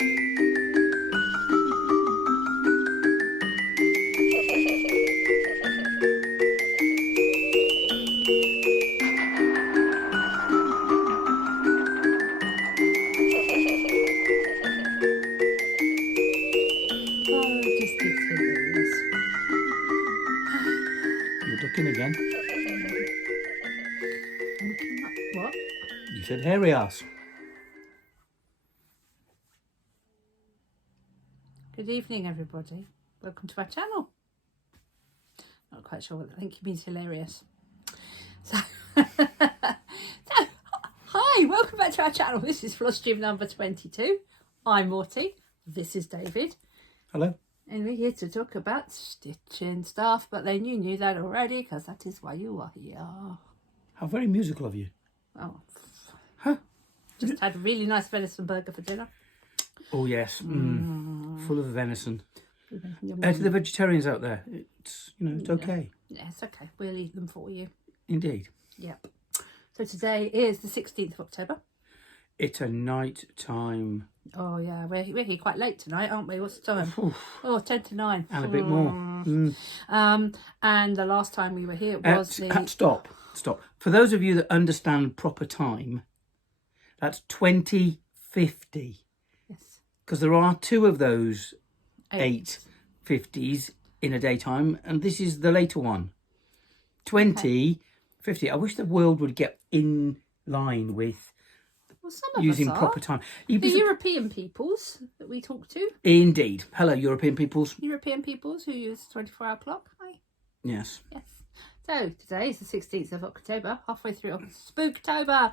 Again. What? You said hairy ass. Good evening, everybody. Welcome to our channel. Not quite sure what I think he means hilarious. So, hi, welcome back to our channel. This is Flosstube number 22. I'm Morti. This is David. Hello. And we're here to talk about stitching stuff, but then you knew that already because that is why you are here. How very musical of you. Oh. Huh? Just had a really nice venison burger for dinner. Oh, yes. Full of venison. To the vegetarians out there, it's, you know, it's okay. Yeah, it's okay. We'll eat them for you. Indeed. Yep. So today is the 16th of October. It's a night time. Oh, yeah. We're here quite late tonight, aren't we? What's the time? Oh, 10 to 9. And a bit more. And the last time we were here was Stop. For those of you that understand proper time, that's 2050. Yes. Because there are two of those 8:50s in a daytime, and this is the later one. 2050. I wish the world would get in line with using proper time. The European peoples that we talk to. Indeed. Hello, European peoples. European peoples who use 24-hour clock. Hi. Yes. Yes. So today is the 16th of October, halfway through Spooktober.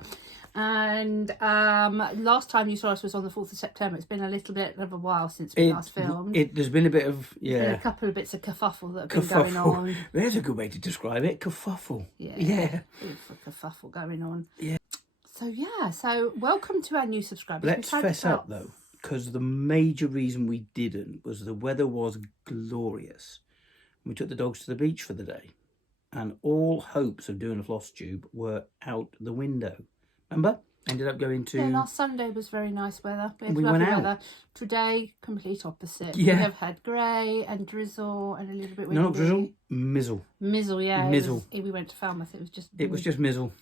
And last time you saw us was on the 4th of September. It's been a little bit of a while since we last filmed. There's been a bit of, There's been a couple of bits of kerfuffle that have been going on. There's a good way to describe it. Kerfuffle. Yeah. Kerfuffle going on. Yeah. So welcome to our new subscribers. Let's fess up though, because the major reason we didn't was the weather was glorious. We took the dogs to the beach for the day, and all hopes of doing a floss tube were out the window. Remember? Ended up going to... Yeah, last Sunday was very nice weather. We went out. Weather. Today, complete opposite. Yeah. We have had grey and drizzle and a little bit windy. No, not drizzle. Mizzle. Mizzle, yeah. Mizzle. We went to Falmouth. It was just mizzle.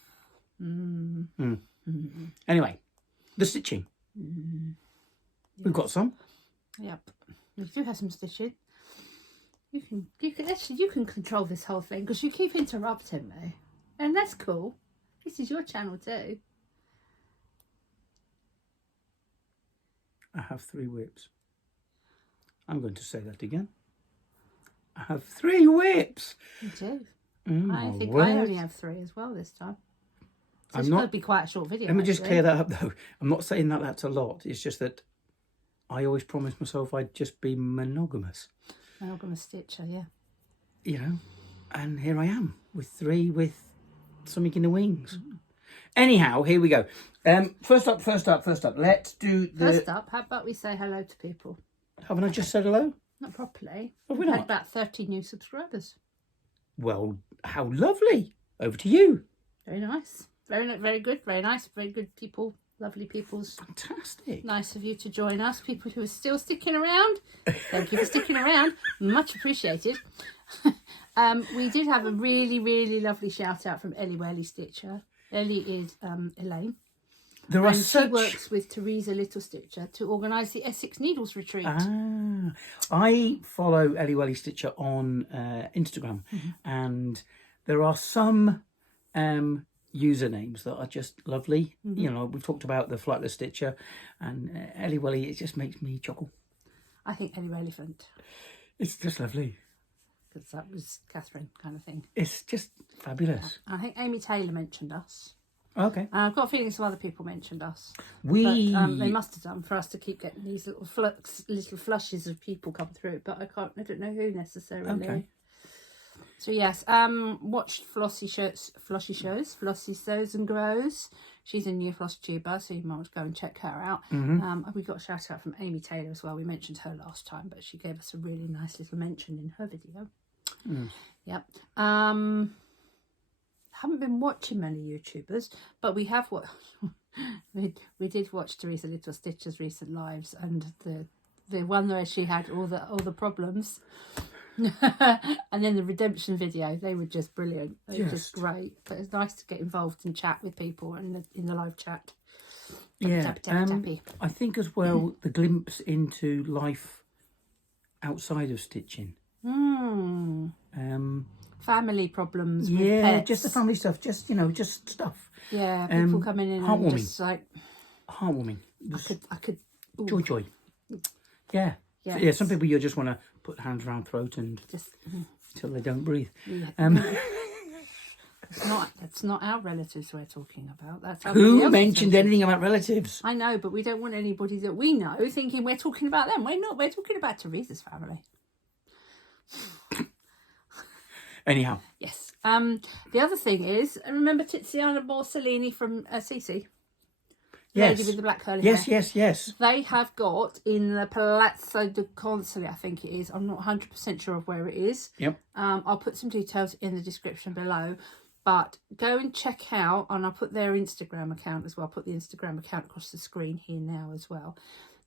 Anyway, the stitching. Yes. We've got some. Yep. We do have some stitching. You can control this whole thing because you keep interrupting me. And that's cool. This is your channel too. I have 3 whips. I'm going to say that again. I have 3 whips. You do. I think I only have 3 as well this time. So it's going to be quite a short video. Let me just clear that up though. I'm not saying that that's a lot. It's just that I always promised myself I'd just be monogamous. Monogamous stitcher, yeah. You know, and here I am with 3 with something in the wings. Anyhow, here we go. First up. Let's do the... First up, how about we say hello to people? Haven't I just said hello? Not properly. Have we We've had not? about 30 new subscribers. Well, how lovely. Over to you. Very nice. Very good. Very nice. Very good people. Lovely peoples. Fantastic. Nice of you to join us. People who are still sticking around. Thank you for sticking around. Much appreciated. We did have a really lovely shout out from Ellie Welly Stitcher. Ellie is Elaine. She works with Teresa Little Stitcher to organise the Essex Needles Retreat. I follow Ellie Welly Stitcher on Instagram, and there are some usernames that are just lovely. You know, we've talked about the Flightless Stitcher, and Ellie Welly, it just makes me chuckle. I think Ellie Elephant. It's just lovely. Because that was Catherine kind of thing. It's just fabulous. I think Amy Taylor mentioned us. Okay. I've got a feeling some other people mentioned us. But, they must have done for us to keep getting these little flushes of people come through. But I don't know who necessarily. Okay. So yes, watched Flossie Sews and Grows. She's a new floss tuber, so you might want to go and check her out. We got a shout out from Amy Taylor as well. We mentioned her last time, but she gave us a really nice little mention in her video. Yep. Haven't been watching many YouTubers, but we have We did watch Teresa Little Stitcher's recent lives, and the one where she had all the problems, and then the redemption video. They were just brilliant. They were just great. But it's nice to get involved and chat with people and in the live chat. Tappy. I think as well the glimpse into life outside of stitching. Family problems. With Yeah, pets. just the family stuff. Just just stuff. Yeah, people coming in and just like heartwarming. I could. Joy. Yeah. Yeah. Some people you just want to put hands around throat and Just until they don't breathe. Yeah. That's not our relatives we're talking about. That's who mentioned anything about relatives. I know, but we don't want anybody that we know thinking we're talking about them. We're not. We're talking about Teresa's family. Anyhow. Yes. The other thing is, remember Tiziana Borsellini from Assisi? Yes. Lady with the black curly hair. Yes. They have got in the Palazzo de Consoli, I think it is. I'm not 100% sure of where it is. Yep. I'll put some details in the description below. But go and check out, and I'll put their Instagram account as well. I'll put the Instagram account across the screen here now as well.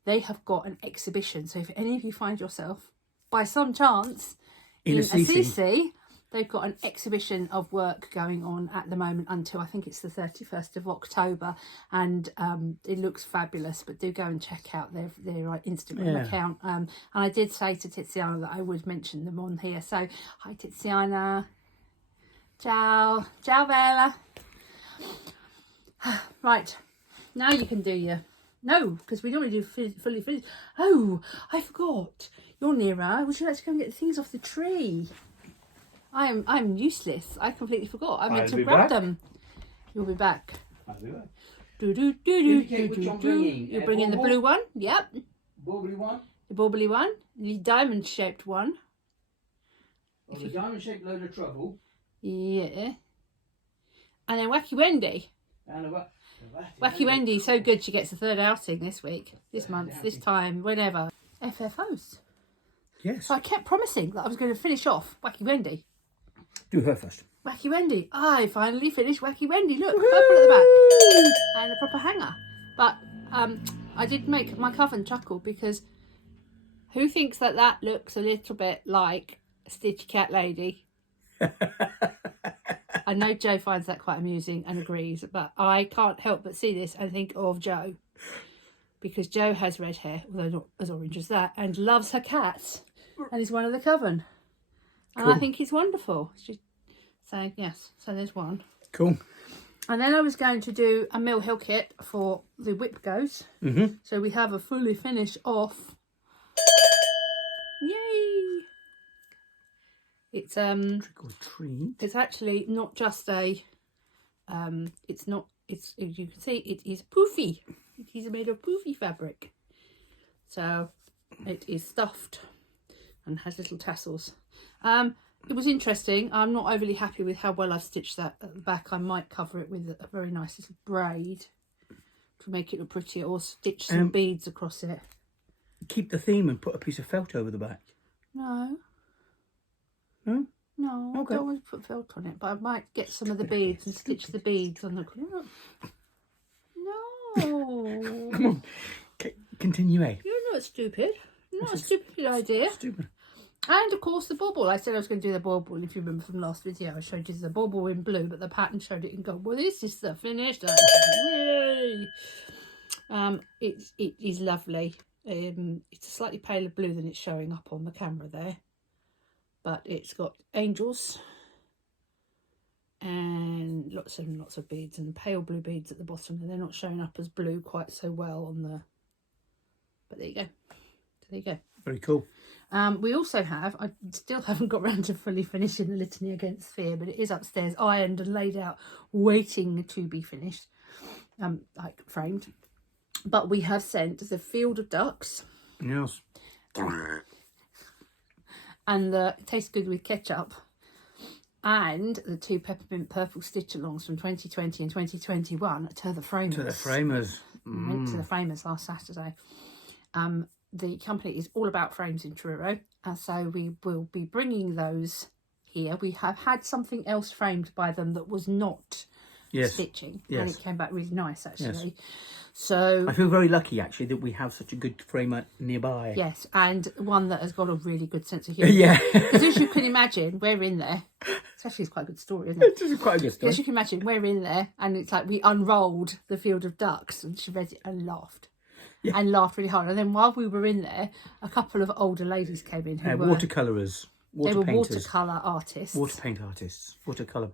They have got an exhibition. So if any of you find yourself, by some chance, in Assisi, they've got an exhibition of work going on at the moment until I think it's the 31st of October. And it looks fabulous. But do go and check out their Instagram account. And I did say to Tiziana that I would mention them on here. So, hi Tiziana. Ciao Bella. Right, now you can do your because we normally do fully finished. Oh, I forgot. You're nearer. Would you like to go and get the things off the tree? I'm useless. I completely forgot. I meant to grab them. You'll be back. I'll be back. You're bringing the blue one. Yep. Bubbly one. The bubbly one. The diamond shaped one. Well, the diamond shaped load of trouble. Yeah. And then Wacky Wendy. Wacky Wendy, so good she gets a third outing this week, this month, this time, whenever. FFOs. Yes. So I kept promising that I was going to finish off Wacky Wendy. Do her first. Wacky Wendy. I finally finished Wacky Wendy. Look, purple at the back. And a proper hanger. But I did make my coven chuckle because who thinks that looks a little bit like a Stitchy Cat Lady? I know Joe finds that quite amusing and agrees, but I can't help but see this and think of Joe, because Joe has red hair, although not as orange as that, and loves her cats and is one of the coven. And I think he's wonderful. So yes, so there's one. Cool. And then I was going to do a Mill Hill kit for the whip goes. So we have a fully finished off. Yay! It's Trick or treat. It's actually not just a it's as you can see, it is poofy. It is made of poofy fabric. So it is stuffed and has little tassels. It was interesting. I'm not overly happy with how well I've stitched that at the back. I might cover it with a very nice little braid to make it look prettier, or stitch some beads across it. Keep the theme and put a piece of felt over the back. No. No? No, Okay. I don't want to put felt on it, but I might get some of the beads and stitch the beads on the... No. Come on. Continue, eh? You're not stupid. Not a stupid idea. Stupid. And of course the bauble. I said I was going to do the bauble. If you remember from last video, I showed you the bauble in blue, but the pattern showed it in gold. Well, this is the finished item. Yay! It is lovely. It's a slightly paler blue than it's showing up on the camera there, but it's got angels and lots of beads and pale blue beads at the bottom, and they're not showing up as blue quite so well on the. But there you go. There you go. Very cool. We also have, I still haven't got round to fully finishing the Litany Against Fear, but it is upstairs ironed and laid out, waiting to be finished, like framed. But we have sent the Field of Ducks. Yes. And the It Tastes Good with Ketchup. And the 2 Peppermint Purple Stitch-alongs from 2020 and 2021 to the Framers. To the Framers. We went to the Framers last Saturday. The company is all about frames in Truro, and so we will be bringing those here. We have had something else framed by them that was not stitching, Yes. and it came back really nice actually. Yes. So I feel very lucky actually that we have such a good framer nearby. yes, and one that has got a really good sense of humour. Yeah. Because as you can imagine, we're in there. It's actually quite a good story, isn't it? It's quite a good story. As you can imagine, we're in there, and it's like we unrolled the field of ducks, and she read it and laughed. Yeah. And laughed really hard. And then while we were in there, a couple of older ladies came in who were watercolourers, they were painters, watercolour artists. water paint artists, watercolour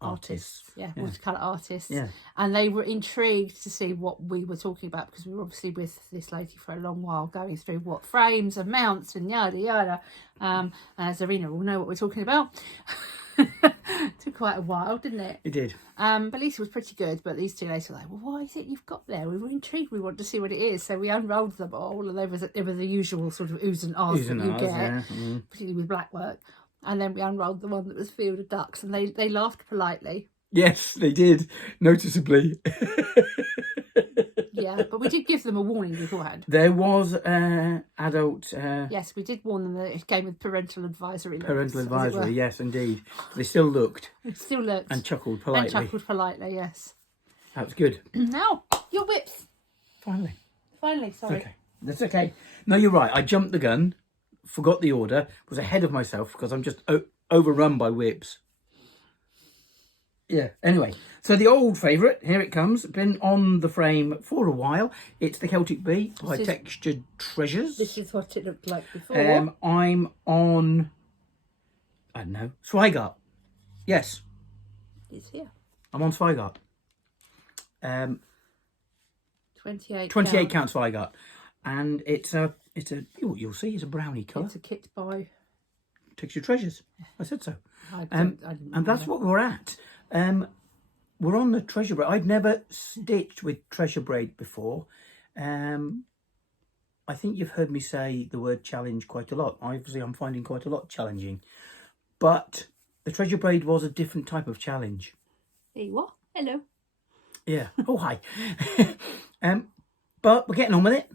artists. Yeah, watercolour artists. Yeah. And they were intrigued to see what we were talking about, because we were obviously with this lady for a long while, going through what frames and mounts and yada yada. As Zarina will know what we're talking about. Took quite a while, didn't it? It did. But Lisa was pretty good. But these two ladies were like, "Well, what is it you've got there? We were intrigued. We want to see what it is." So we unrolled them all, and there was the usual sort of oohs and ahs that you get, particularly with black work. And then we unrolled the one that was Field of Ducks, and they laughed politely. Yes, they did, noticeably. Yeah, but we did give them a warning beforehand. There was adult... Yes, we did warn them that it came with parental advisory. parental notes, advisory, yes, indeed. They still looked It still looked. and chuckled politely. Yes. That was good. Now, your whips. Finally. Sorry. Okay, that's okay. No, you're right. I jumped the gun, forgot the order, was ahead of myself because I'm just overrun by whips. Yeah, anyway. So the old favourite, here it comes. Been on the frame for a while. It's the Celtic Bee by Textured Treasures. This is what it looked like before. I'm on, I don't know, Zweigart. Yes, It's here. I'm on Zweigart. 28 count Zweigart. And it's a you'll see, it's a brownie colour. It's a kit by... Textured Treasures. I said so. I didn't And that's what we're at. We're on the treasure braid. I'd never stitched with treasure braid before. I think you've heard me say the word challenge quite a lot. Obviously, I'm finding quite a lot challenging. But the treasure braid was a different type of challenge. There you are. Hello. Yeah. Oh, hi. But we're getting on with it.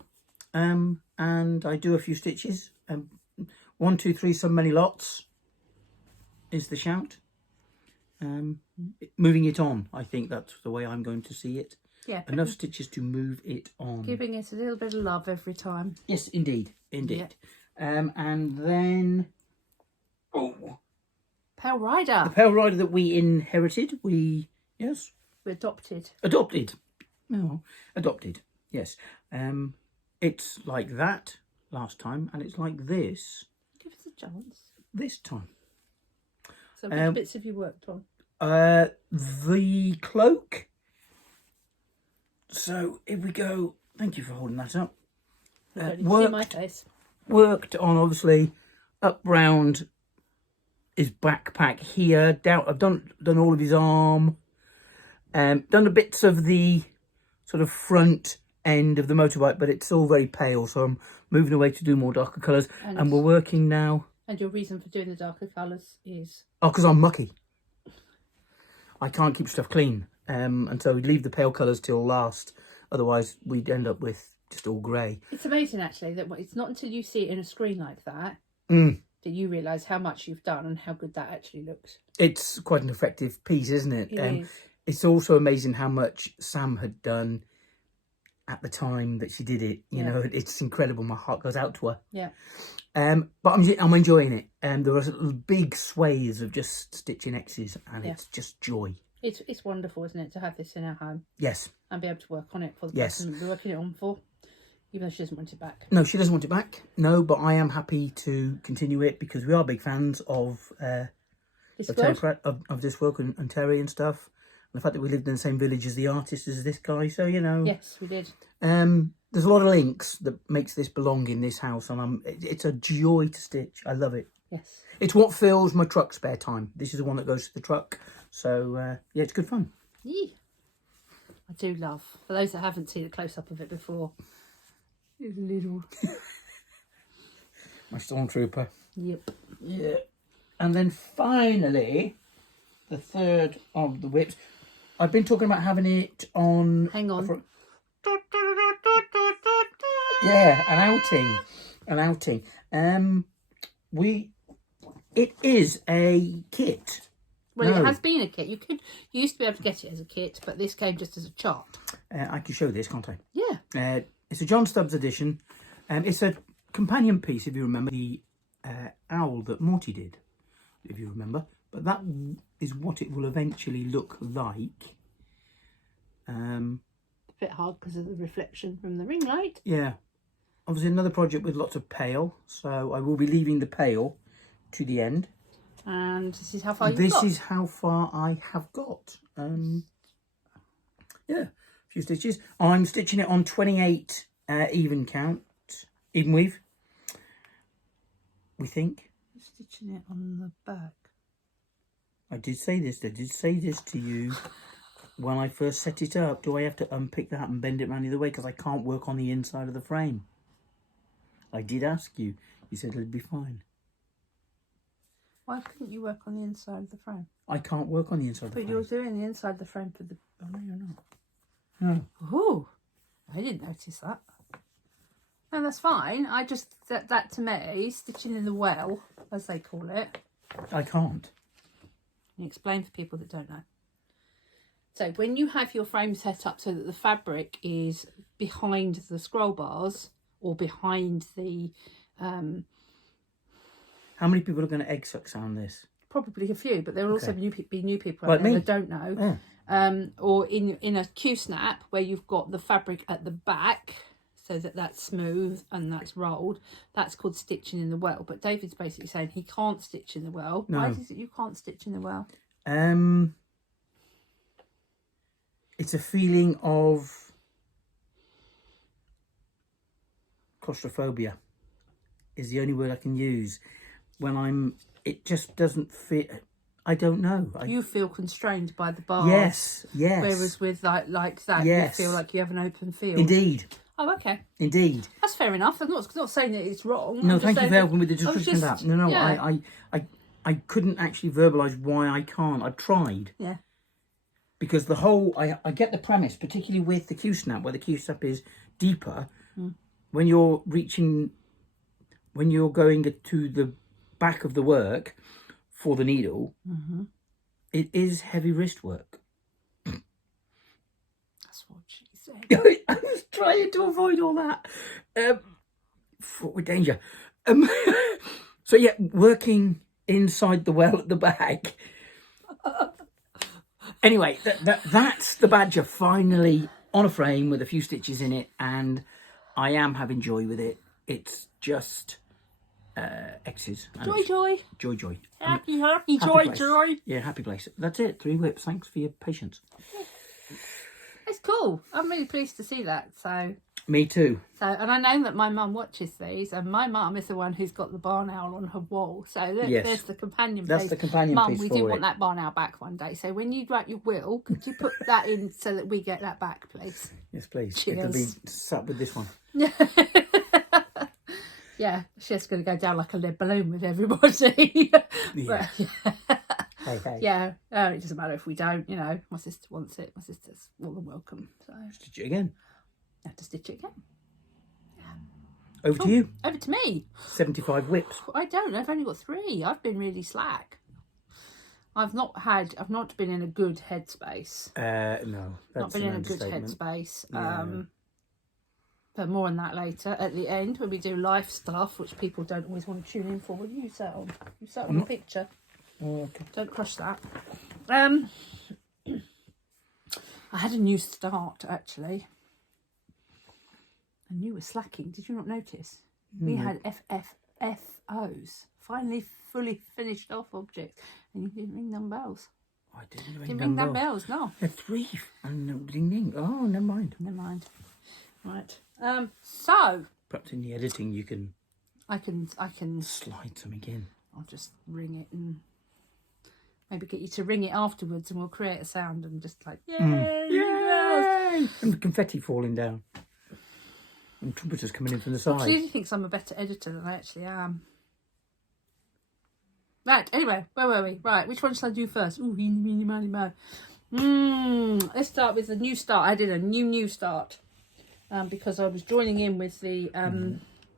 And I do a few stitches. 1, 2, 3, so many lots is the shout. Moving it on, I think that's the way I'm going to see it. Yeah. Enough stitches to move it on. Giving it a little bit of love every time. Yes, indeed. Yeah. And then... Oh, Pale Rider. the Pale Rider that we inherited. We Adopted. adopted. No, adopted. Yes. It's like that last time, and it's like this Give us a chance. this time. So which bits have you worked on? The cloak. So if we go, thank you for holding that up. I don't need to see my face. Worked on obviously up round his backpack here. Down, I've done all of his arm. Done the bits of the sort of front end of the motorbike, but it's all very pale, so I'm moving away to do more darker colours. And we're working now. And your reason for doing the darker colours is? Oh, because I'm mucky. I can't keep stuff clean. And so we leave the pale colours till last. Otherwise, we'd end up with just all grey. It's amazing, actually, that it's not until you see it in a screen like that that you realise how much you've done and how good that actually looks. It's quite an effective piece, isn't it? It is. It's also amazing how much Sam had done at the time that she did it. You know, it's incredible. My heart goes out to her. Yeah. But I'm enjoying it. There are big swathes of just stitching X's, and it's just joy. It's wonderful, isn't it, to have this in our home? Yes. And be able to work on it for the person we're working it on for, even though she doesn't want it back. No, she doesn't want it back. No, but I am happy to continue it because we are big fans of this work and Terry and stuff. And the fact that we lived in the same village as the artist as this guy, so you know. Yes, we did. There's a lot of links that makes this belong in this house, and it's a joy to stitch. I love it. Yes. It's what fills my truck spare time. This is the one that goes to the truck. So, yeah, it's good fun. Yeah. I do love. For those that haven't seen a close-up of it before, it's little. My Stormtrooper. Yep. Yeah. And then finally, the third of the whips. I've been talking about having it on... Hang on. Yeah, an outing. It is a kit Well, No. it has been a kit. You used to be able to get it as a kit, but this came just as a chart. I can show this, can't I? Yeah. It's a John Stubbs edition. It's a companion piece, if you remember, the owl that Morti did, if you remember. But that is what it will eventually look like. A bit hard because of the reflection from the ring light. Yeah. Obviously another project with lots of pale, so I will be leaving the pale to the end. And this is how far you've This got. is how far I have got. Yeah, a few stitches. I'm stitching it on 28 even weave, we think. Stitching it on the back. I did say this to you when I first set it up. Do I have to unpick that and bend it around the other way because I can't work on the inside of the frame? I did ask you. You said it'd be fine. Why couldn't you work on the inside of the frame? I can't work on the inside of the But frame. you're doing the inside of the frame for the... Oh, no, you're not. No. Oh, I didn't notice that. No, that's fine. I just... That to me, stitching in the well, as they call it. I can't. You explain for people that don't know. So when you have your frame set up so that the fabric is behind the scroll bars or behind the... How many people are going to egg suck sound this? Probably a few, but there will also be new people Like out there me. that don't know. Yeah. Or in a Q-snap where you've got the fabric at the back so that that's smooth and that's rolled, that's called stitching in the well. But David's basically saying he can't stitch in the well. No. Why is it you can't stitch in the well? It's a feeling of claustrophobia is the only word I can use. When it just doesn't fit. I don't know. You feel constrained by the bars. Yes. Whereas with like that, Yes. you feel like you have an open field. Indeed. Oh, okay. Indeed. That's fair enough. I'm not saying that it's wrong. No, I'm just thank you saying for helping with the I was description of just- that. No, yeah. I couldn't actually verbalise why I can't. I tried. Yeah. Because the whole, I get the premise, particularly with the Q-snap, where the Q-snap is deeper. When you're going to the back of the work for the needle, it is heavy wrist work. That's what she said. I was trying to avoid all that. Fraught with danger. So yeah, working inside the well at the back. Anyway, that's the badger finally on a frame with a few stitches in it, and I am having joy with it. It's just X's. Joy. Happy Happy joy, place. joy. Yeah, happy place. That's it. 3 whips. Thanks for your patience. It's cool. I'm really pleased to see that. So, Me too. and I know that my mum watches these, and my mum is the one who's got the barn owl on her wall. So look, Yes. there's the companion piece. That's the companion Mum, piece we for do it. want that barn owl back one day. So when you write your will, could you put that in so that we get that back, please? Yes, please. Cheers. It'll be sat with this one. Yeah, she's going to go down like a lead balloon with everybody. Yeah. But, Hey. yeah, it doesn't matter if we don't, my sister wants it. My sister's more than welcome. So I Stitch it again. have to stitch it again. Over to you. Over to me. 75 whips. I don't know. I've only got 3. I've been really slack. I've not been in a good headspace. No. Not That's been an in a good understatement. headspace. Yeah. But more on that later at the end when we do life stuff, which people don't always want to tune in for. What do you sat on? You sat on the picture. Oh, okay. Don't crush that. I had a new start actually. I knew we're slacking. Did you not notice? We had FFFOs. Finally, fully finished off objects, and you didn't ring them bells. I didn't Ring them bells. No. They're 3. And no ding ding. Oh, never mind. Never mind. Right. So Perhaps in the editing you can I can. slide something in. I'll just ring it and maybe get you to ring it afterwards, and we'll create a sound and just like yay! Yay! And the confetti falling down. And trumpeters coming in from the side. She thinks I'm a better editor than I actually am. Right, anyway, where were we? Right, which one shall I do first? Ooh, eeny, meeny, miny, mo. Let's start with the new start. I did a new start because I was joining in with the...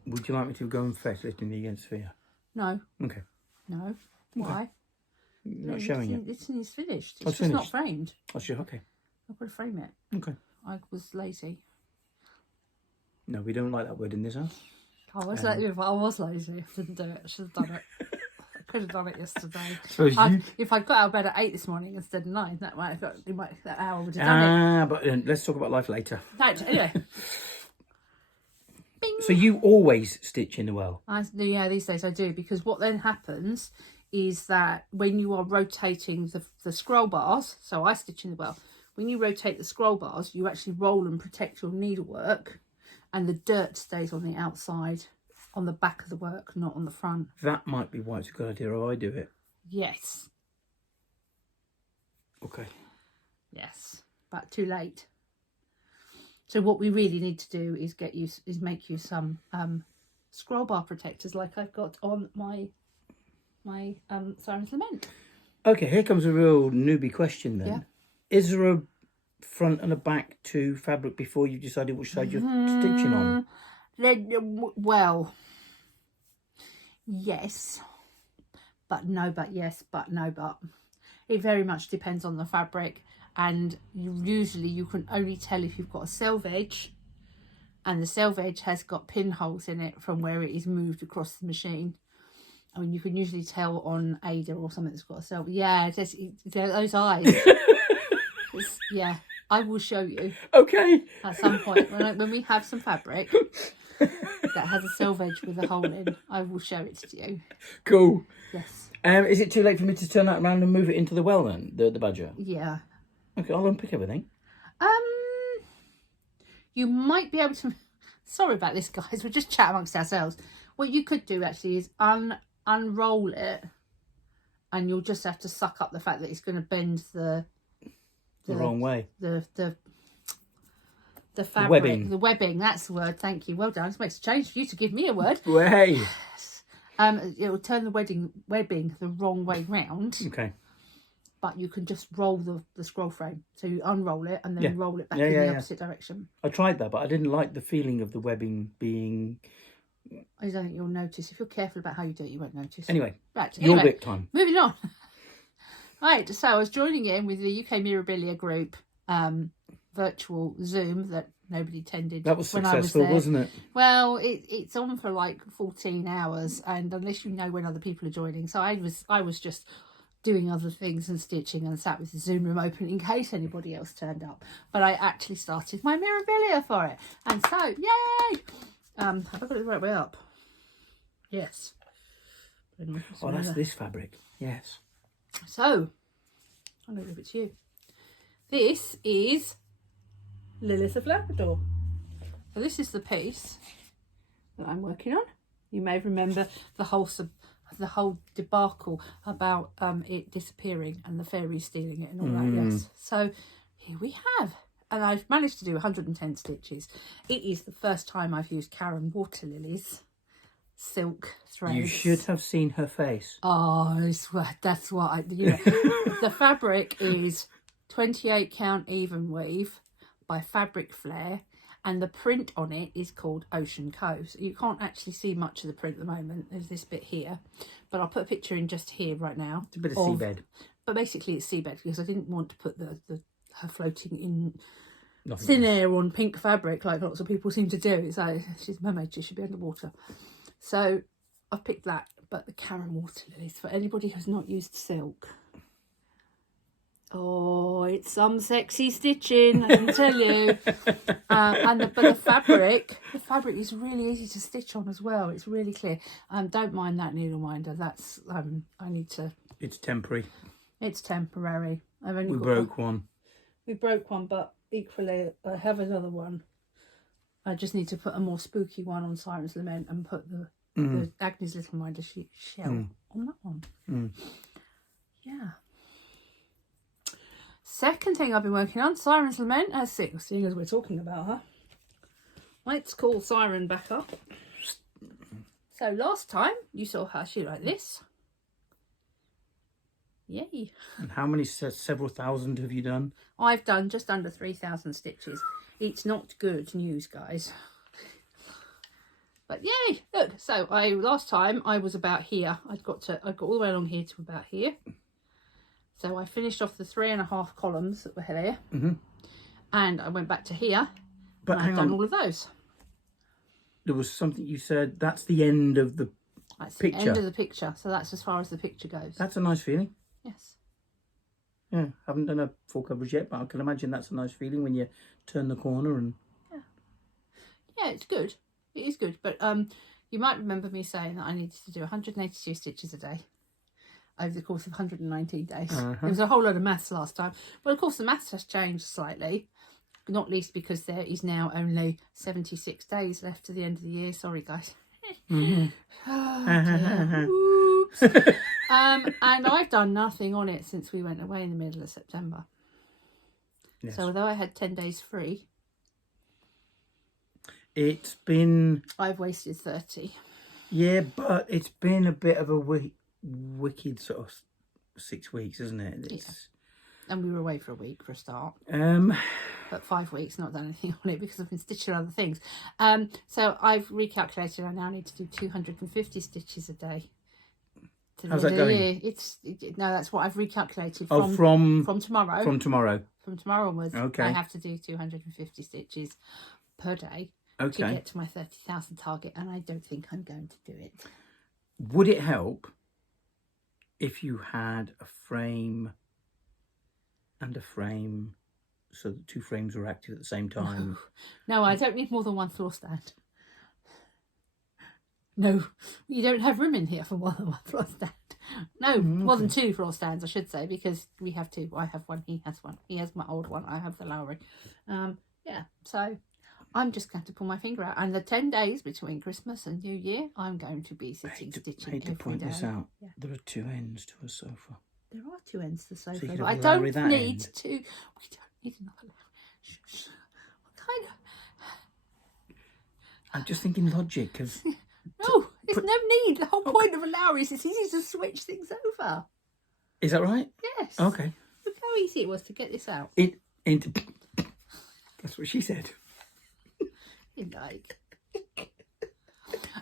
Would you like me to go and fetch it in the against sphere? No, Okay. no. Why? You're not showing it. It's finished. Oh, It's just not framed. Oh, sure. Okay. I've got to frame it. Okay. I was lazy. No, we don't like that word in this house. I was lazy. I didn't do it. I should have done it. I could have done it yesterday. If I got out of bed at 8 this morning instead of 9, that hour would have done it. But let's talk about life later. Right, anyway. Bing. So you always stitch in the well? These days I do, because what then happens is that when you are rotating the scroll bars, so I stitch in the well, when you rotate the scroll bars, you actually roll and protect your needlework, and the dirt stays on the outside, on the back of the work, not on the front. That might be why it's a good idea how I do it. Yes. Okay. Yes, but too late. So what we really need to do is make you some scroll bar protectors like I've got on my Siren's Lament. Okay, here comes a real newbie question then. Yeah. Is there a front and a back to fabric before you decided which side you're stitching on? Well, yes, but no, but yes, but no, but. It very much depends on the fabric, and usually you can only tell if you've got a selvage, and the selvage has got pinholes in it from where it is moved across the machine. I mean, you can usually tell on Ada or something that's got a selvage. Yeah, those eyes. Yeah, I will show you. Okay. At some point, when we have some fabric that has a selvage with a hole in, I will show it to you. Cool. Yes. Is it too late for me to turn that around and move it into the well then, the badger? Yeah. Okay, I'll unpick everything. You might be able to. Sorry about this, guys. We're just chatting amongst ourselves. What you could do actually is unroll it, and you'll just have to suck up the fact that it's going to bend the wrong way. The fabric, webbing. The webbing. That's the word. Thank you. Well done. It makes a change for you to give me a word. Way. It will turn the webbing the wrong way round. Okay. But you can just roll the scroll frame. So you unroll it and then roll it back in the opposite direction. I tried that, but I didn't like the feeling of the webbing being... I don't think you'll notice. If you're careful about how you do it, you won't notice. Anyway, right, your whip time. Moving on. Right, so I was joining in with the UK Mirabilia group virtual Zoom that nobody attended. That was successful, wasn't it? Well, it's on for like 14 hours, and unless you know when other people are joining, so I was just doing other things and stitching and sat with the Zoom room open in case anybody else turned up. But I actually started my Mirabilia for it, and so yay! Have I got it the right way up? Yes. Oh, that's this fabric. Yes. So I'm going to give it to you. This is Lilith of Labrador. So this is the piece that I'm working on. You may remember the whole debacle about it disappearing and the fairies stealing it and all that. Yes. So here we have, and I've managed to do 110 stitches. It is the first time I've used Karen water lilies silk threads. You should have seen her face. Oh, that's what the fabric is 28 count even weave by Fabric Flare, and the print on it is called Ocean Cove. So you can't actually see much of the print at the moment. There's this bit here, but I'll put a picture in just here right now. It's a bit of seabed. But basically it's seabed, because I didn't want to put her floating in Nothing thin else. air on pink fabric like lots of people seem to do. It's like, she's a mermaid, she should be underwater. So I've picked that, but the Karen water lilies, for anybody who's not used silk. Oh, it's some sexy stitching, I can tell you. But the fabric is really easy to stitch on as well. It's really clear. Don't mind that needle minder. That's I need to. It's temporary. It's temporary. We broke one. We broke one, but equally I have another one. I just need to put a more spooky one on Siren's Lament and put the Agnes Little Minder shell on that one. Yeah. Second thing I've been working on, Siren's Lament, seeing as we're talking about her. Let's call Siren Back Off. So last time you saw her, she like this. Yay. And how many, several thousand have you done? I've done just under 3,000 stitches. It's not good news, guys. But yay, look. So last time I was about here. I got all the way along here to about here. So I finished off the 3.5 columns that were here, Mm-hmm. and I went back to here, But and I've hang done on, all of those. there was something you said, that's the end of the That's picture. the end of the picture, so that's as far as the picture goes. That's a nice feeling. Yes. Yeah, haven't done a full coverage yet, but I can imagine that's a nice feeling when you turn the corner and... Yeah, it's good. It is good, but you might remember me saying that I needed to do 182 stitches a day over the course of 119 days. There was a whole lot of maths last time. Well, of course, the maths has changed slightly, not least because there is now only 76 days left to the end of the year. Sorry, guys. Oh, oops. And I've done nothing on it since we went away in the middle of September. Yes. So although I had 10 days free, It's been... I've wasted 30. Yeah, but it's been a bit of a wicked sort of 6 weeks, isn't it? It's... And we were away for a week for a start. But 5 weeks, not done anything on it because I've been stitching other things. So I've recalculated. I now need to do 250 stitches a day. How's that going? No, that's what I've recalculated from tomorrow. From tomorrow. From tomorrow onwards, Okay. I have to do 250 stitches per day to get to my 30,000 target, and I don't think I'm going to do it. Would it help if you had a frame and a frame, so the 2 frames were active at the same time? No, I don't need more than 1 floor stand. No, you don't have room in here for more than 1 floor stand. No, more than 2 floor stands, I should say, because we have 2. I have 1, he has 1. He has my old one, I have the Lowry. Yeah, so I'm just going to pull my finger out. And the 10 days between Christmas and New Year, I'm going to be stitching I hate to point this out. Yeah. There are 2 ends to a sofa. There are 2 ends to the sofa. So you could but have I a don't Lowry that need end. to. We don't need another Lowry. What kind of... I'm just thinking logic of... No, there's no need. The whole point of a Lowry is it's easy to switch things over. Is that right? Yes. Okay. Look how easy it was to get this out. That's what she said. Like,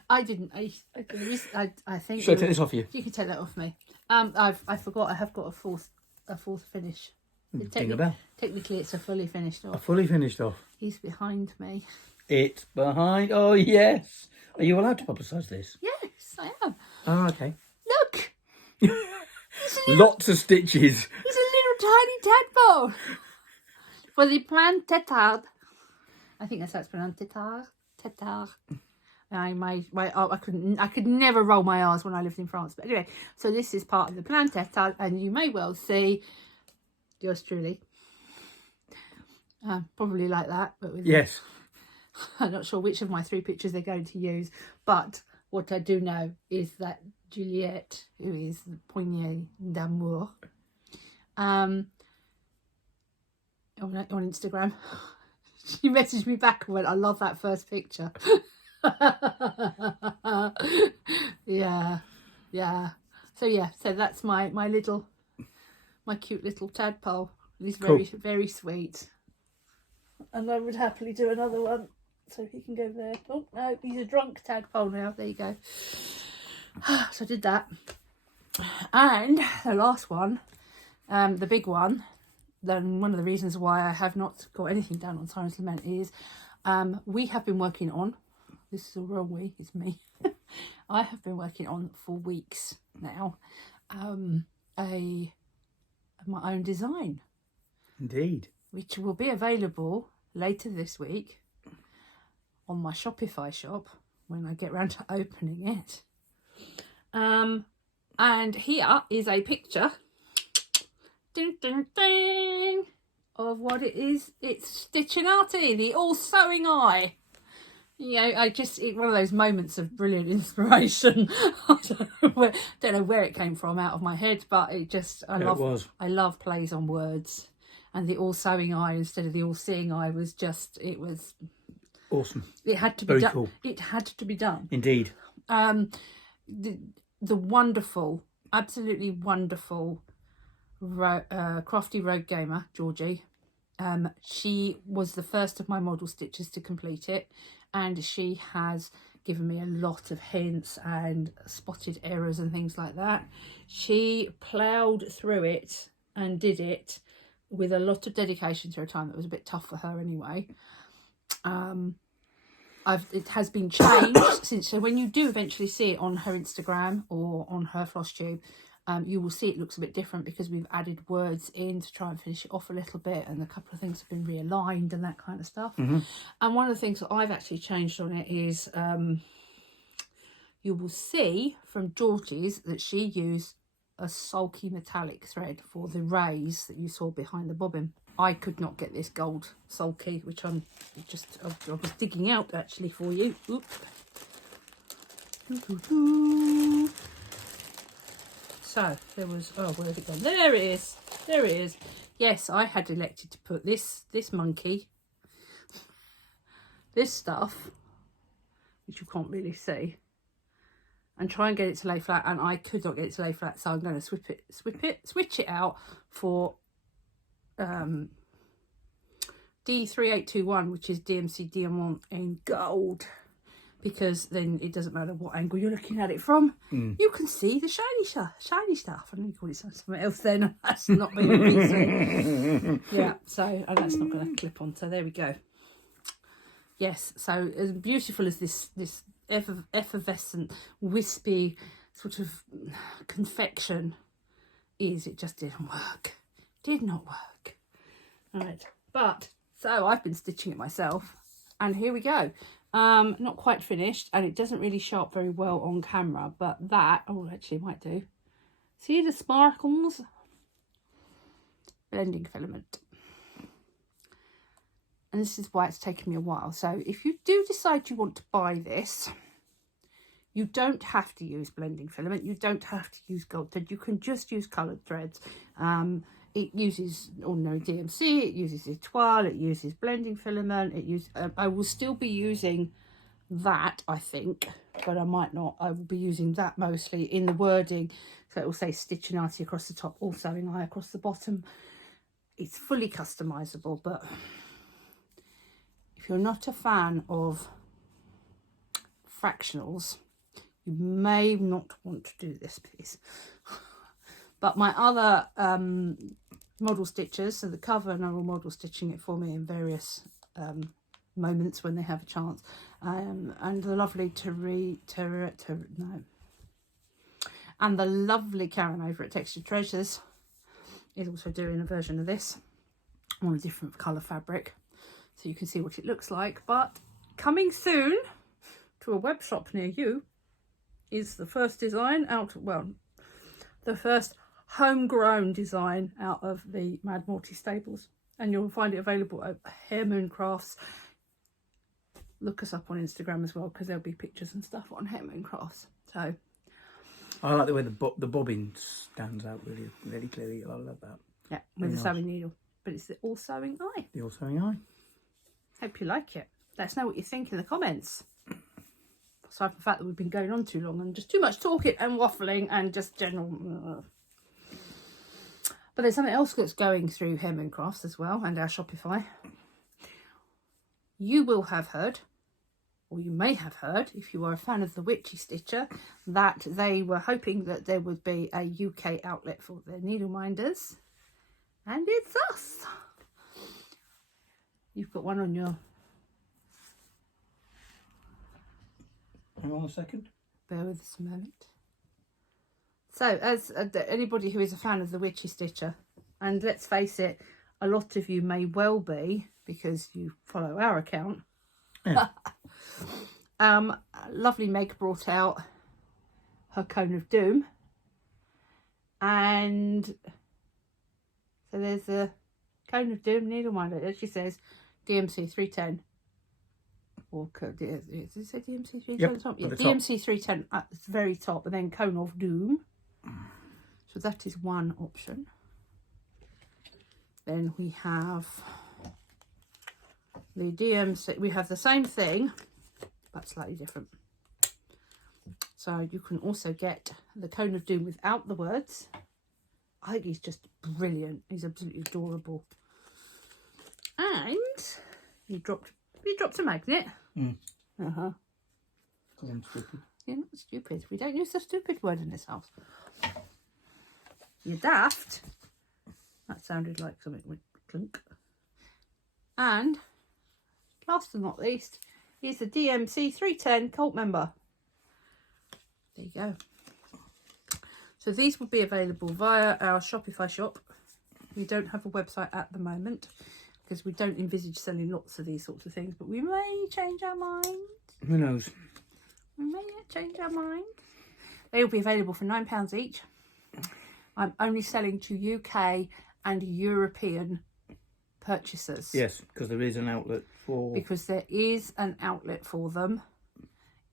I didn't. I think. Should I take this off you? You can take that off me. I forgot. I have got a fourth finish. Technically, it's a fully finished off. A fully finished off. He's behind me. It's behind. Oh yes. Are you allowed to publicise this? Yes, I am. Oh, okay. Look. Lots of stitches. He's a little tiny tadpole. For the plan tetard. I think that's how it's pronounced. Tetard. I could never roll my R's when I lived in France. But anyway, so this is part of the plan tetard, and you may well see yours truly. Probably like that, but with Yes. I'm not sure which of my 3 pictures they're going to use, but what I do know is that Juliette, who is the poignée d'amour, on Instagram, she messaged me back and went, I love that first picture. Yeah. So that's my cute little tadpole. He's very, very sweet. And I would happily do another one. So he can go there. Oh, no, he's a drunk tadpole now. There you go. So I did that. And the last one, the big one, then one of the reasons why I have not got anything done on Siren's Lament is we have been working on, this is a real we, it's me. I have been working on for weeks now my own design. Indeed. Which will be available later this week on my Shopify shop when I get round to opening it. And here is a picture ding, ding, ding, of what it is. It's Stitchinati, the all sewing eye. You know, it's one of those moments of brilliant inspiration. I don't know where it came from out of my head, but I love plays on words. And the all sewing eye instead of the all seeing eye was awesome. It had to be done. Cool. It had to be done. Indeed. The wonderful, absolutely wonderful crafty rogue gamer, Georgie. She was the first of my model stitchers to complete it, and she has given me a lot of hints and spotted errors and things like that. She ploughed through it and did it with a lot of dedication through a time that was a bit tough for her anyway. It has been changed since. So when you do eventually see it on her Instagram or on her Flosstube, you will see it looks a bit different because we've added words in to try and finish it off a little bit, and a couple of things have been realigned and that kind of stuff. And one of the things that I've actually changed on it is you will see from Georgie's that she used a sulky metallic thread for the rays that you saw behind the bobbin. I could not get this gold sulky, which I was digging out actually for you. Oop. So there was, oh, where's it gone? There it is. There it is. Yes, I had elected to put this monkey, this stuff, which you can't really see, and try and get it to lay flat, and I could not get it to lay flat, so I'm going to switch it out for D3821, which is DMC Diamond in gold, because then it doesn't matter what angle you're looking at it from, you can see the shiny stuff. I know you call it something else then, that's not really easy. Yeah, so, and that's not going to clip on, so there we go. Yes, so as beautiful as this effervescent, wispy sort of confection is, it just didn't work. Did not work. All right, but so I've been stitching it myself, and here we go. Not quite finished, and it doesn't really show up very well on camera, but that, oh, actually it might do. See the sparkles? Blending filament. And this is why it's taken me a while. So if you do decide you want to buy this, you don't have to use blending filament. You don't have to use gold thread. You can just use coloured threads. It uses ordinary DMC, it uses Etoile, it uses blending filament, it uses, I will still be using that, I think, but I might not. I will be using that mostly in the wording. So it will say Stitchinati across the top, all sewing eye across the bottom. It's fully customizable, but if you're not a fan of fractionals, you may not want to do this piece. But my other model stitchers, so the cover and are all model stitching it for me in various moments when they have a chance. And the lovely and the lovely Karen over at Textured Treasures is also doing a version of this on a different colour fabric, so you can see what it looks like. But coming soon to a web shop near you is the first design out, well, the first homegrown design out of the Mad Morti stables, and you'll find it available at Hare Moon Crafts. Look us up on Instagram as well, because there'll be pictures and stuff on Hare Moon Crafts. So I like the way the bobbin stands out really, really clearly. I love that. Yeah, with the sewing needle, but it's the all sewing eye. The all sewing eye. Hope you like it. Let us know what you think in the comments. Aside from the fact that we've been going on too long and just too much talking and waffling and just general. But there's something else that's going through Hare Moon Crafts as well, and our Shopify. You will have heard, or you may have heard, if you are a fan of the Witchy Stitcher, that they were hoping that there would be a UK outlet for their needle minders. And it's us. You've got one on your... Hang on a second. Bear with us a moment. So, as anybody who is a fan of the Witchy Stitcher, and let's face it, a lot of you may well be, because you follow our account. Yeah. Lovely Meg brought out her Cone of Doom. And so there's a Cone of Doom needleminder. As she says, DMC 310. Or does it say DMC 310 yep, at the top? Yeah, at the DMC 310 at the very top, and then Cone of Doom. So that is one option. Then we have the DMC. We have the same thing, but slightly different. So you can also get the Cone of Doom without the words. I think he's just brilliant. He's absolutely adorable. And you dropped a magnet. Because I'm stupid. You're not stupid. We don't use the stupid word in this house. You're daft. That sounded like something would clunk. And last but not least, is the DMC 310 cult member. There you go. So these will be available via our Shopify shop. We don't have a website at the moment because we don't envisage selling lots of these sorts of things, but we may change our mind. Who knows? We may change our mind. They will be available for £9 each. I'm only selling to UK and European purchasers. Yes, because there is an outlet for... Because there is an outlet for them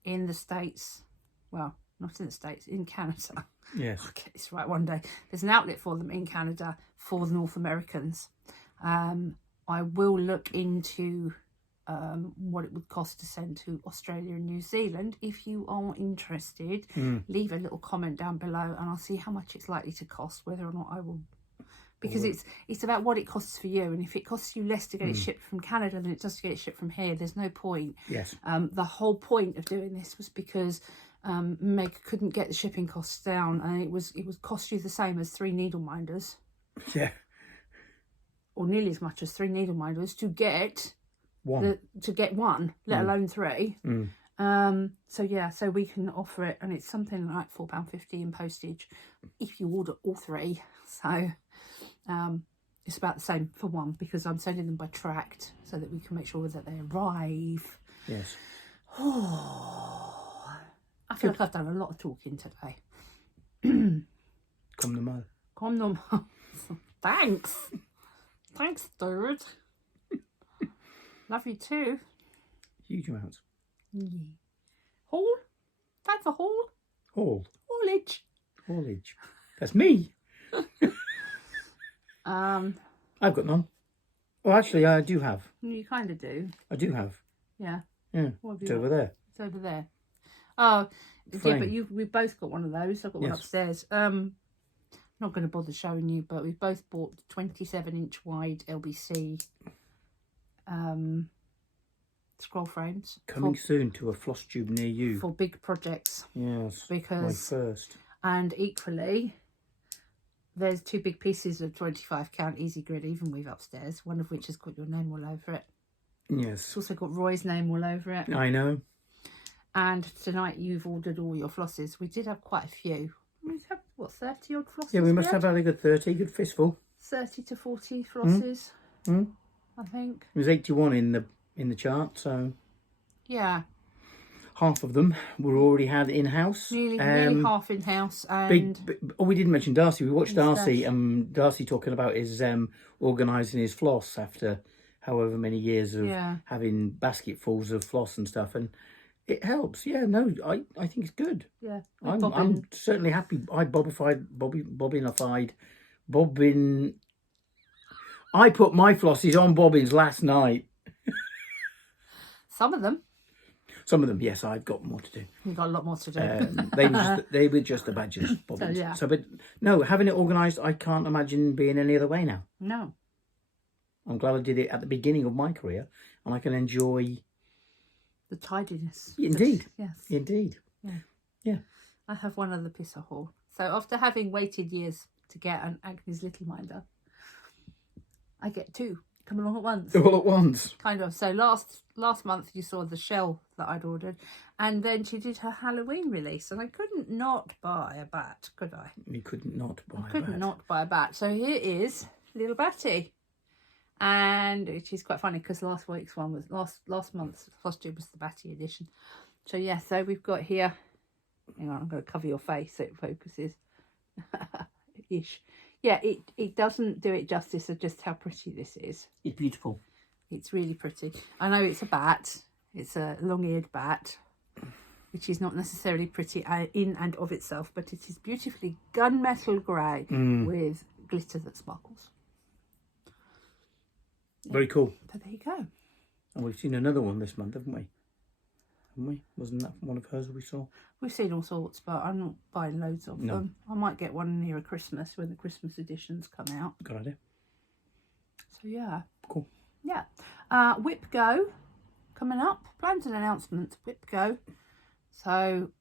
in the States. Well, not in the States, in Canada. Yes. I'll get this right one day. There's an outlet for them in Canada for the North Americans. I will look into what it would cost to send to Australia and New Zealand. If you are interested, leave a little comment down below and I'll see how much it's likely to cost, whether or not I will. Because it's about what it costs for you, and if it costs you less to get it shipped from Canada than it does to get it shipped from here, there's no point. Yes. The whole point of doing this was because Meg couldn't get the shipping costs down, and it would cost you the same as 3 needle minders. Yeah. Or nearly as much as 3 needle minders to get one, let alone 3. So yeah, so we can offer it, and it's something like £4.50 in postage if you order all 3. So it's about the same for one, because I'm sending them by tracked so that we can make sure that they arrive. Yes. Oh, I feel like I've done a lot of talking today. Come the mo. Come on. Thanks. Thanks, dude. Love you too. Huge amounts. Yeah. Haul? Time for haul? Haulage. Haulage. That's me. I've got none. Well, actually, I do have. You kind of do. I do have. Yeah. Yeah. What have you It's got? over there. It's over there. Oh, Frame. yeah, but we've both got one of those. I've got one Yes. upstairs. Not going to bother showing you, but we've both bought 27-inch wide LBC scroll frames. Coming soon to a Flosstube near you. For big projects. Yes. Because my first. And equally, there's 2 big pieces of 25 count easy grid, even with upstairs, one of which has got your name all over it. Yes. It's also got Roy's name all over it. I know. And tonight you've ordered all your flosses. We did have quite a few. We have, what, 30 odd flosses? Yeah, we must had? have had a good 30, good fistful. 30 to 40 flosses, I think. It was 81 in the chart, so Yeah. half of them were already had in-house. Nearly half in-house. And we didn't mention Darcy. We watched Darcy, stuff. and Darcy talking about his organising his floss after however many years of having basketfuls of floss and stuff, and it helps. Yeah, no, I think it's good. yeah, I'm certainly happy. I bobbinified. I put my flossies on bobbins last night. Some of them. Some of them, yes, I've got more to do. You've got a lot more to do. They were just the badges, bobbins. So, yeah. But no, having it organised, I can't imagine being any other way now. No. I'm glad I did it at the beginning of my career, and I can enjoy. The tidiness. Indeed. Yes. Indeed. Yeah. Yeah. I have one other piece of haul. So after having waited years to get an Agnes Little Minder, I get 2 come along at once. All at once. Kind of. So last month you saw the shell that I'd ordered, and then she did her Halloween release, and I couldn't not buy a bat, could I? You couldn't not buy I couldn't not buy a bat. So here is little Batty. And which is quite funny because last week's one was last month's Flosstube was the Batty edition. So yeah, so we've got here. Hang on, I'm going to cover your face so it focuses. Ish. Yeah, it doesn't do it justice of just how pretty this is. It's beautiful. It's really pretty. I know it's a bat. It's a long-eared bat, which is not necessarily pretty in and of itself, but it is beautifully gunmetal grey with glitter that sparkles. Very cool. But there you go. And we've seen another one this month, haven't we? Haven't we? Wasn't that one of hers we saw? We've seen all sorts, but I'm not buying loads of them. I might get one near Christmas when the Christmas editions come out. Good idea. So yeah. Cool. Yeah. Whip Go coming up. Plans and announcements. Whip Go. So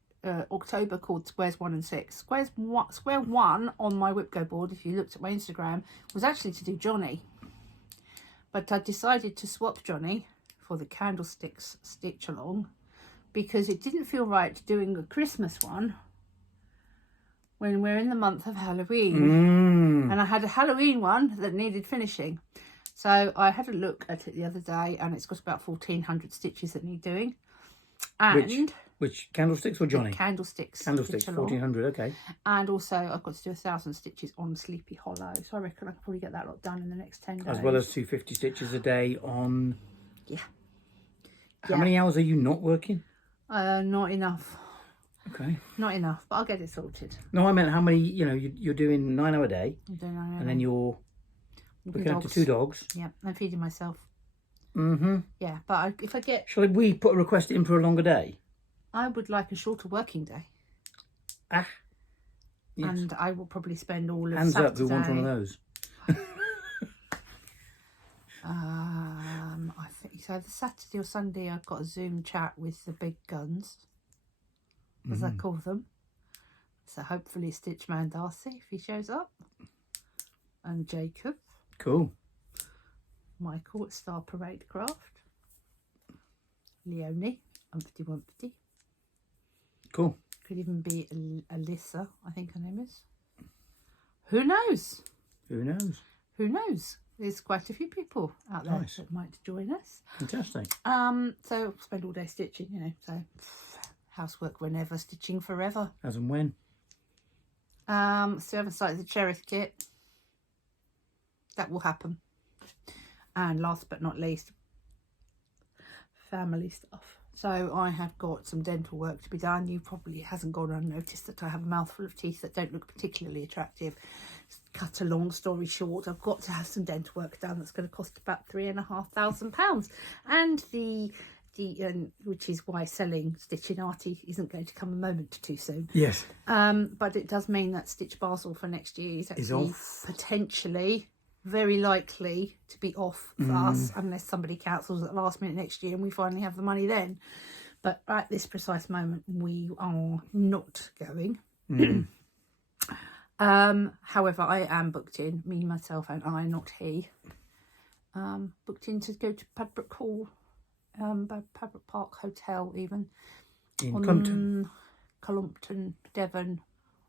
October called Squares 1 and 6. Square 1 on my Whipgo board, if you looked at my Instagram, was actually to do Johnny. But I decided to swap Johnny for the Candlesticks Stitch Along because it didn't feel right doing a Christmas one when we're in the month of Halloween. And I had a Halloween one that needed finishing. So I had a look at it the other day and it's got about 1,400 stitches that need doing. And which candlesticks or Johnny? Candlesticks. Candlesticks, 1,400, okay. And also I've got to do 1,000 stitches on Sleepy Hollow. So I reckon I could probably get that lot done in the next 10 days. As well as 250 stitches a day on... Yeah. How many hours are you not working? Not enough. Okay. Not enough, but I'll get it sorted. No, I meant how many, you know, you're doing 9 hour day. I'm doing 9 hours. And then you're looking after 2 dogs. Yeah, I'm feeding myself. Mm-hmm. Yeah, but if I get... Shall we put a request in for a longer day? I would like a shorter working day. Ah. Yes. And I will probably spend all of Hands Saturday... up, who wants one of those? I think so. The Saturday or Sunday, I've got a Zoom chat with the big guns, as I call them. So hopefully Stitchman Darcy, if he shows up, and Jacob. Cool. Michael at Star Parade Craft. Leonie, Umpty Wumpty. Cool. Could even be Alyssa, I think her name is. Who knows? Who knows? Who knows? There's quite a few people out there that might join us. Fantastic. So spend all day stitching, you know. So housework whenever, stitching forever. As and when. Still haven't started the Cherith kit. That will happen. And last but not least, family stuff. So I have got some dental work to be done. You probably hasn't gone unnoticed that I have a mouthful of teeth that don't look particularly attractive. Cut a long story short, I've got to have some dental work done that's going to cost about £3,500. And which is why selling Stitchinati isn't going to come a moment too soon. Yes. But it does mean that Stitch Basel for next year is actually potentially, very likely to be off for us unless somebody cancels at the last minute next year and we finally have the money then. But at this precise moment, we are not going. However, I am booked in, me, myself and I, not he, booked in to go to Padbrook Hall, Padbrook Park Hotel even, in Columpton, Devon,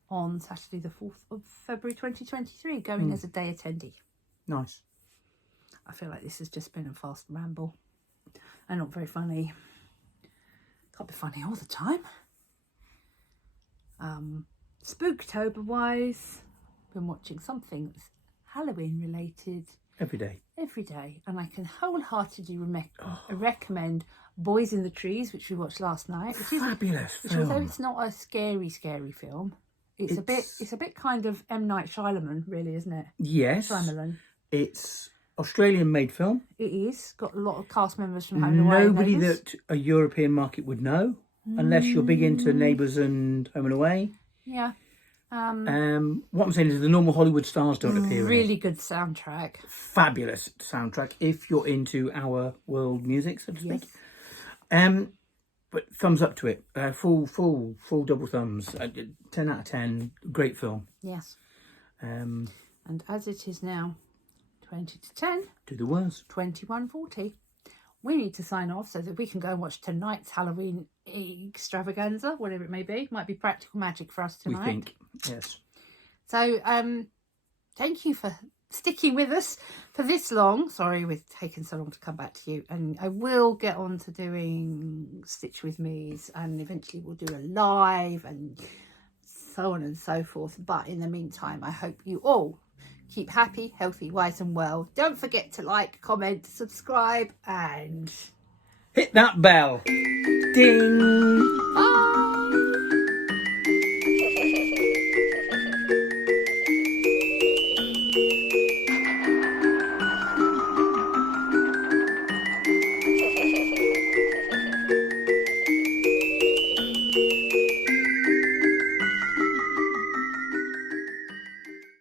on Saturday the 4th of February 2023, going as a day attendee. Nice. I feel like this has just been a fast ramble and not very funny. Can't be funny all the time. Spooktober wise, been watching something that's Halloween related every day, and I can wholeheartedly recommend Boys in the Trees, which we watched last night, which is fabulous. Although it's not a scary film, it's a bit kind of M. Night Shyamalan, really, isn't it? Yes. Shyamalan. It's Australian made film. It is got a lot of cast members from Home and Away. Nobody that a European market would know, unless you're big into Neighbours and Home and Away. Yeah. What I'm saying is the normal Hollywood stars don't appear in it. Really good soundtrack. Fabulous soundtrack if you're into our world music, so to speak. Yes. But thumbs up to it. Full double thumbs. 10 out of 10. Great film. Yes. And as it is now 20 to 10. Do the worst. 21:40. We need to sign off so that we can go and watch tonight's Halloween extravaganza, whatever it may be. Might be practical magic for us tonight. We think, yes. So, thank you for sticking with us for this long. Sorry we've taken so long to come back to you. And I will get on to doing Stitch With Me's, and eventually we'll do a live and so on and so forth. But in the meantime, I hope you all keep happy, healthy, wise and well. Don't forget to like, comment, subscribe and hit that bell. Ding. bye.